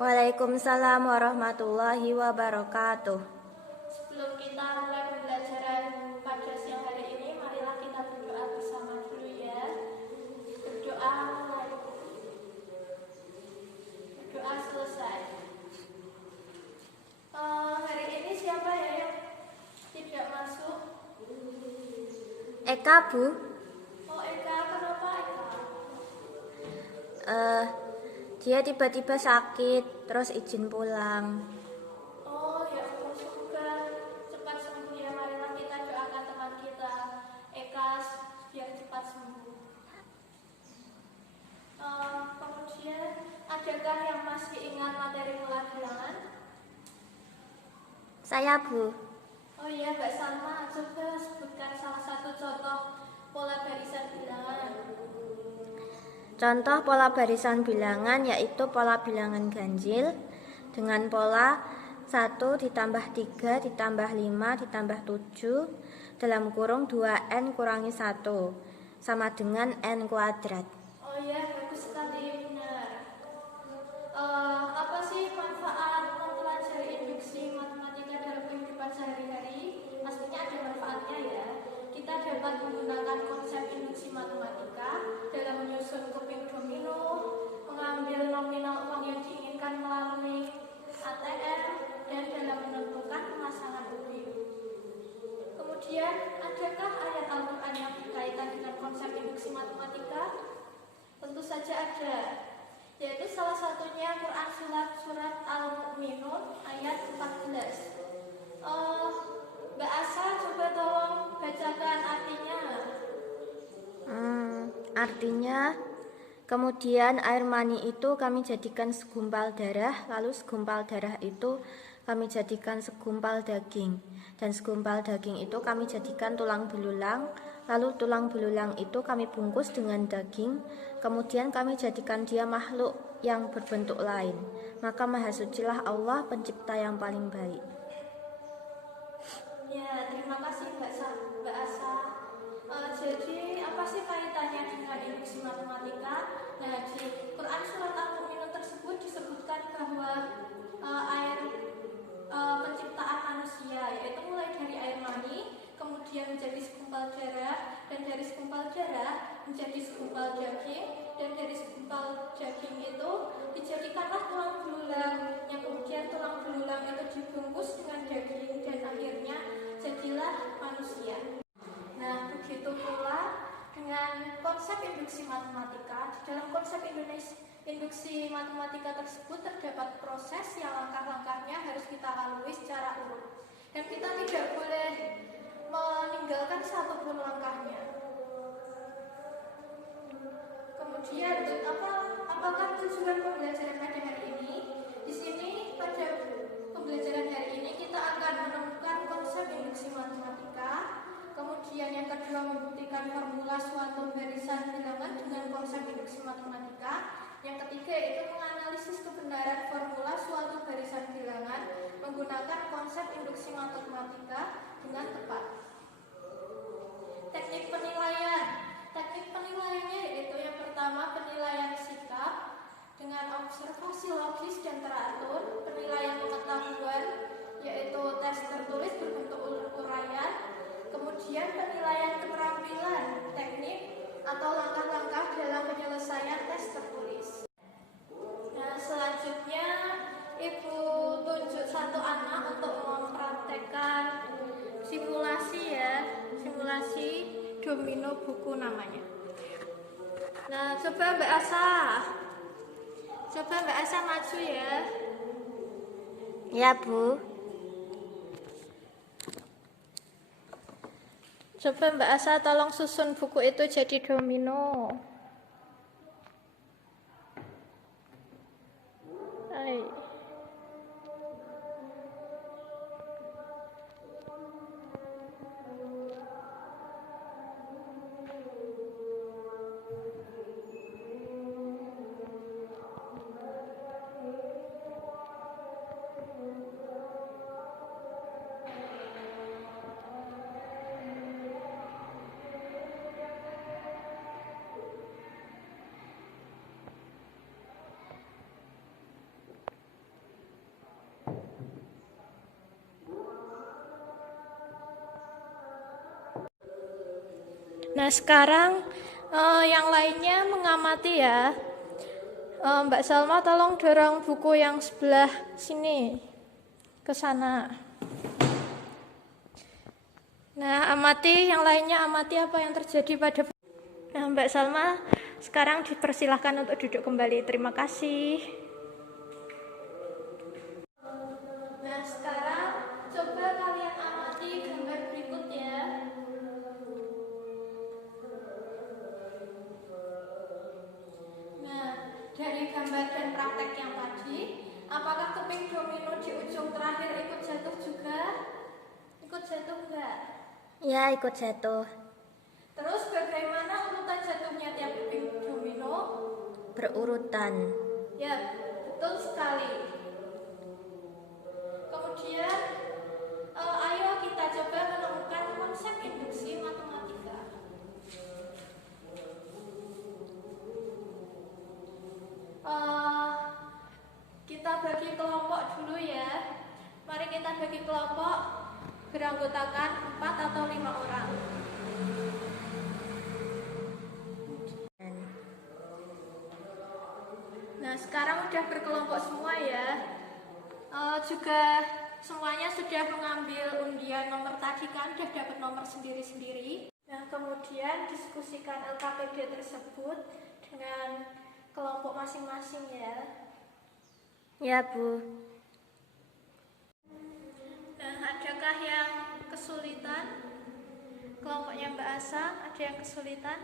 Waalaikumsalam warahmatullahi wabarakatuh. Sebelum kita mulai pembelajaran pada siang hari ini, marilah kita berdoa bersama dulu ya. Berdoa mulai. Berdoa selesai. Hari ini siapa ya yang tidak masuk? Eka, Bu. Oh, Eka, kenapa Eka? Dia tiba-tiba sakit, terus izin pulang. Oh ya, semoga cepat sembuh ya. Marilah kita doakan teman kita Eka biar cepat sembuh. Kemudian, adakah yang masih ingat materi pola bilangan? Saya, Bu. Oh iya, Mbak Salma, coba sebutkan salah satu contoh pola barisan bilangan. Contoh pola barisan bilangan yaitu pola bilangan ganjil dengan pola 1 ditambah 3 ditambah 5 ditambah 7 dalam kurung 2n kurangi 1 sama dengan n kuadrat. Oh iya, bagus sekali, benar. Apa sih manfaat mempelajari induksi matematika dalam kehidupan sehari-hari? Pastinya ada manfaatnya ya. Kita dapat menggunakan konsep induksi matematika dalam menyusun keping domino, mengambil nominal uang yang diinginkan melalui ATM, dan dalam menentukan pemasangan UPI. Kemudian, adakah ayat Al-Quran yang berkaitan dengan konsep induksi matematika? Tentu saja ada, yaitu salah satunya Quran surat Al-Mu'minun ayat 14. Mbak Asa, coba tolong bacakan artinya. Artinya, kemudian air mani itu kami jadikan segumpal darah, lalu segumpal darah itu kami jadikan segumpal daging, dan segumpal daging itu kami jadikan tulang belulang, lalu tulang belulang itu kami bungkus dengan daging, kemudian kami jadikan dia makhluk yang berbentuk lain. Maka maha sucilah Allah, pencipta yang paling baik. Ya, terima kasih Mbak Asa. Jadi apa sih kaitannya dengan induksi matematika? Nah, di Quran surat Al-Mu'minun tersebut disebutkan bahwa air penciptaan manusia, yaitu mulai dari air mani, kemudian menjadi segumpal darah, dan dari segumpal darah menjadi segumpal daging, dan dari segumpal daging itu dijadikanlah tulang belulang, yang kemudian tulang belulang itu dibungkus dengan daging, dan akhirnya jadilah manusia. Nah, begitu pula dengan konsep induksi matematika. Di dalam konsep induksi matematika tersebut terdapat proses yang langkah-langkahnya harus kita lalui secara urut, dan kita tidak boleh meninggalkan satupun langkahnya. Kemudian, apakah tujuan pembelajaran pada hari ini? Di sini pada pembelajaran hari ini kita akan menemukan konsep induksi matematika. Kemudian yang kedua, membuktikan formula suatu barisan bilangan dengan konsep induksi matematika. Yang ketiga itu menganalisis kebenaran formula suatu barisan bilangan menggunakan konsep induksi matematika dengan tepat. Teknik penilaian. Teknik penilaiannya yaitu yang pertama penilaian sikap dengan observasi logis dan teratur, penilaian pengetahuan yaitu tes tertulis berbentuk uraian, kemudian penilaian keterampilan teknik atau langkah-langkah dalam penyelesaian tes tertulis. Nah, selanjutnya Ibu tunjuk satu anak untuk mempraktekkan simulasi ya, simulasi domino buku namanya. Nah, coba Mbak Asa maju ya. Ya, Bu. Coba Mbak Asa tolong susun buku itu jadi domino. Hai. Nah, sekarang yang lainnya mengamati ya. Mbak Salma tolong dorong buku yang sebelah sini ke sana. Nah, amati yang lainnya, amati apa yang terjadi pada. Nah, Mbak Salma sekarang dipersilahkan untuk duduk kembali. Terima kasih. Nah, sekarang coba kalian amati gambar berikutnya. Nah, dari gambar dan praktek yang tadi, apakah keping domino di ujung terakhir ikut jatuh juga? Ikut jatuh enggak? Ya, ikut jatuh. Terus bagaimana urutan jatuhnya tiap keping domino? Berurutan. Ya, betul sekali. Kemudian, ayo kita coba menemukan konsep induksi matematika. Kita bagi kelompok dulu ya. Mari kita bagi kelompok beranggotakan 4 atau 5 orang. Nah, sekarang udah berkelompok semua ya. Juga semuanya sudah mengambil undian nomor tadi kan, sudah dapat nomor sendiri-sendiri. Nah, kemudian diskusikan LKPD tersebut dengan kelompok masing-masing ya. Ya, Bu. Nah, adakah yang kesulitan? Kelompoknya Mbak Asa, ada yang kesulitan?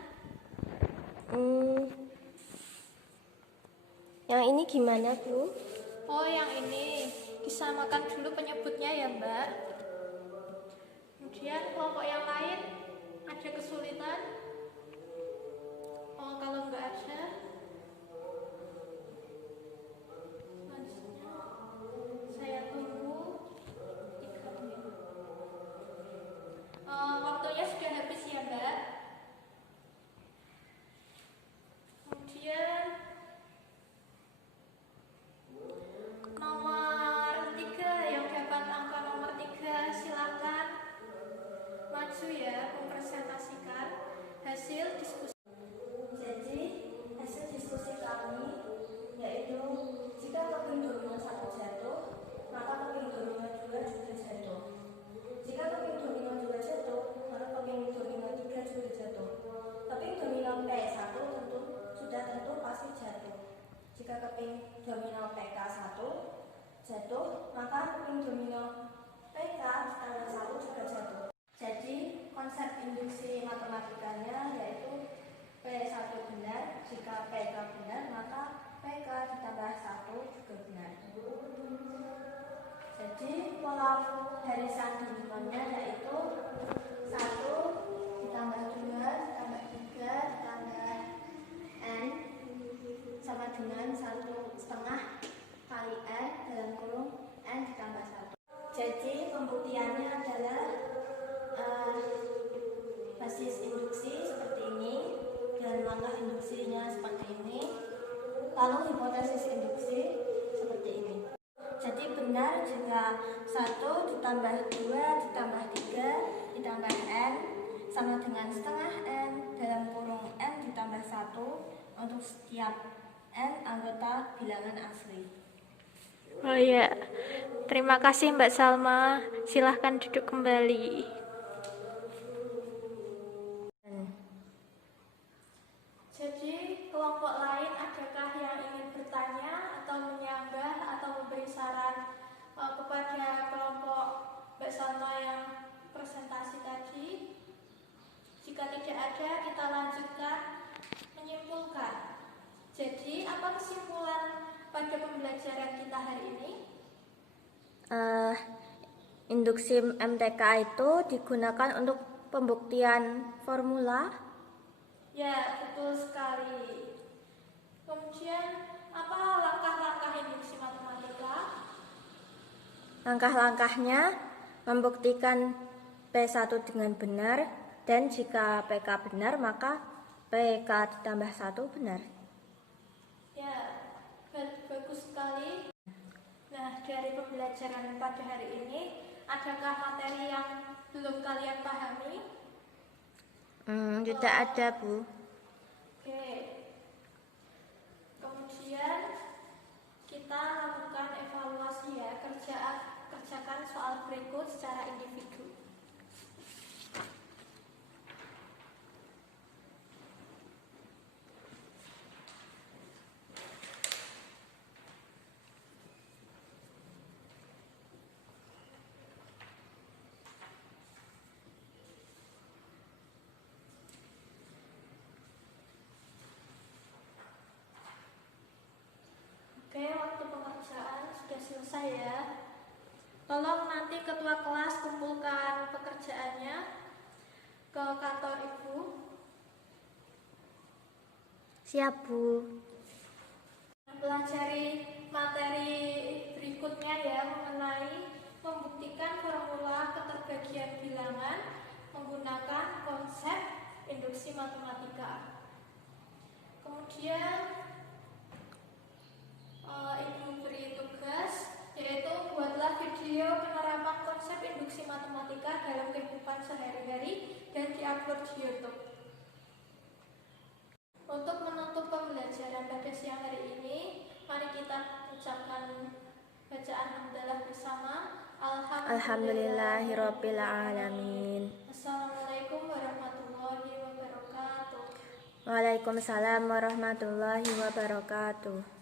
Yang ini gimana, Bu? Oh, yang ini disamakan dulu penyebutnya ya, Mbak. Kemudian kelompok yang lain ada kesulitan? Oh, kalau nggak ada, selanjutnya saya tunggu 3 menit. Waktunya sudah habis ya, Mbak. Kemudian nomor 3 yang dapat angka nomor 3 silakan maju ya, mempresentasikan hasil diskusi. Jadi, hasil diskusi kami yaitu jika keping domino 1 jatuh, maka keping domino 2 juga jatuh. Jika keping domino 2 jatuh, maka keping domino 3 juga jatuh. Keping domino P1 tentu pasti jatuh. Jika keping domino PK1 jatuh, maka keping domino PK ditambah 1 juga jatuh. Jadi, konsep induksi matematikanya yaitu P1 benar, jika PK benar, maka PK ditambah 1 juga benar. Jadi, pola barisan dominonya yaitu 1 ditambah 2 ditambah 3 ditambah N sama dengan 1/2 kali N dalam kurung N ditambah 1. Jadi, pembuktiannya adalah basis induksi seperti ini dan langkah induksinya seperti ini, lalu hipotesis induksi seperti ini. Jadi benar jika 1 ditambah 2 ditambah 3 ditambah N sama dengan setengah N dalam kurung N ditambah 1 untuk setiap N anggota bilangan asli. Oh iya, terima kasih Mbak Salma. Silahkan duduk kembali. Jadi, kelompok lain adakah yang ingin bertanya atau menyanggah atau memberi saran kepada kelompok Mbak Salma yang presentasi tadi? Jika tidak ada, kita lanjutkan menyimpulkan. Jadi, apa kesimpulan pada pembelajaran kita hari ini? Induksi MTK itu digunakan untuk pembuktian formula. Ya, betul sekali. Kemudian, apa langkah-langkah induksi matematika? Langkah-langkahnya membuktikan P1 dengan benar, dan jika PK benar maka PK ditambah 1 benar. Ya, bagus sekali. Nah, dari pembelajaran pada hari ini, adakah materi yang belum kalian pahami? Tidak ada, Bu. Oke. Kemudian kita lakukan evaluasi ya, kerjakan soal berikut secara individu. Oke, waktu pengerjaan sudah selesai ya. Tolong nanti ketua kelas kumpulkan pekerjaannya ke kantor ibu. Siap, Bu. Pelajari materi berikutnya ya, mengenai membuktikan formula keterbagian bilangan menggunakan konsep induksi matematika. Kemudian Ibu beri tugas, yaitu buatlah video penerapan konsep induksi matematika dalam kehidupan sehari-hari dan diupload di YouTube. Untuk menutup pembelajaran pada siang hari ini, mari kita ucapkan bacaan hamdalah bersama. Alhamdulillahirabbil alamin. Assalamualaikum warahmatullahi wabarakatuh. Waalaikumsalam warahmatullahi wabarakatuh.